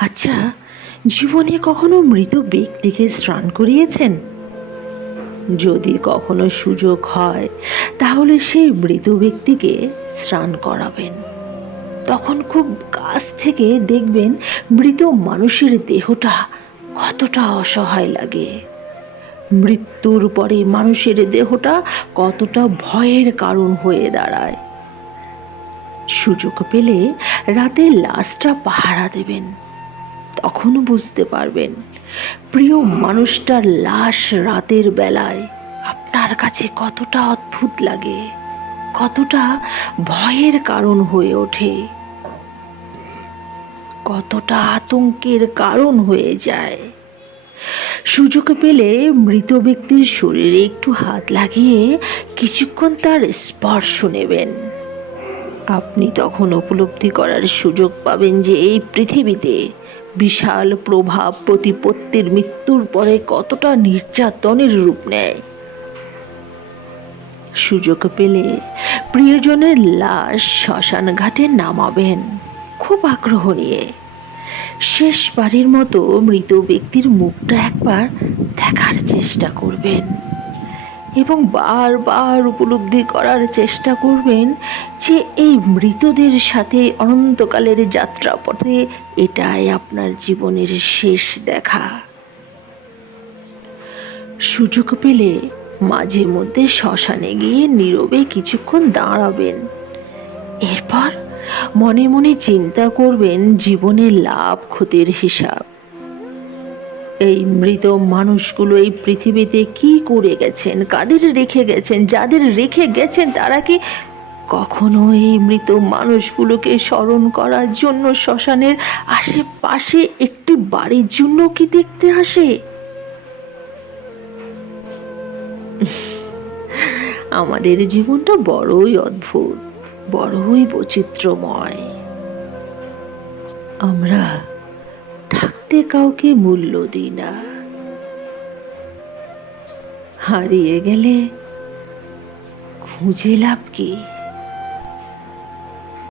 আচ্ছা জীবনে কখনো মৃত ব্যক্তিকে স্নান করিয়েছেন? যদি কখনো সুযোগ হয়, তাহলে সেই মৃত ব্যক্তিকে স্নান করাবেন। তখন খুব কাছ থেকে দেখবেন মৃত মানুষের দেহটা কতটা অসহায় লাগে। মৃত্যুর পরে মানুষের দেহটা কতটা ভয়ের কারণ হয়ে দাঁড়ায়। সুযোগ পেলে রাতে লাশটা পাহারা দেবেন। তখন বুঝতে পারবেন। প্রিয় মানুষটার লাশ রাতের বেলায় আপনার কাছে কতটা অদ্ভুত লাগে, কতটা ভয়ের কারণ হয়ে ওঠে, কতটা আতঙ্কের কারণ হয়ে যায়। সুযোগ পেলে মৃত ব্যক্তির শরীরে একটু হাত লাগিয়ে কিছুক্ষণ তার স্পর্শ নেবেন। আপনি তখন উপলব্ধি করার সুযোগ পাবেন যে এই পৃথিবীতে বিশাল প্রভাব প্রতিপত্তির মৃত্যুর পরে কতটা নির্যাতনের রূপ নেয়। সুযোগ পেলে প্রিয়জনের লাশ শ্মশান ঘাটে নামাবেন, খুব আগ্রহ নিয়ে। শেষবারের মতো মৃত ব্যক্তির মুখটা একবার দেখার চেষ্টা করবেন। এবং বারবার উপলব্ধি করার চেষ্টা করবেন যে এই মৃতদের সাথে অনন্তকালের যাত্রাপথে এটাই আপনার জীবনের শেষ দেখা। সুযোগ পেলে মাঝে মধ্যে শ্মশানে গিয়ে নীরবে কিছুক্ষণ দাঁড়াবেন। এরপর মনে মনে চিন্তা করবেন, জীবনের লাভ, ক্ষতির হিসাব। এই মৃত মানুষগুলো এই পৃথিবীতে কি করে গেছেন? কাদের রেখে গেছেন? যাদের রেখে গেছেন, তারা কি কখনো এই মৃত মানুষগুলোকে স্মরণ করার জন্য শ্মশানের আশেপাশে একটি বাড়ির জন্য কি দেখতে আসে? আমাদের জীবনটা বড়ই অদ্ভুত, বড়ই বৈচিত্র্যময়। আমরা থাকতে কাউকে মূল্য দিই না। হারিয়ে গেলে খুঁজে লাভ কি?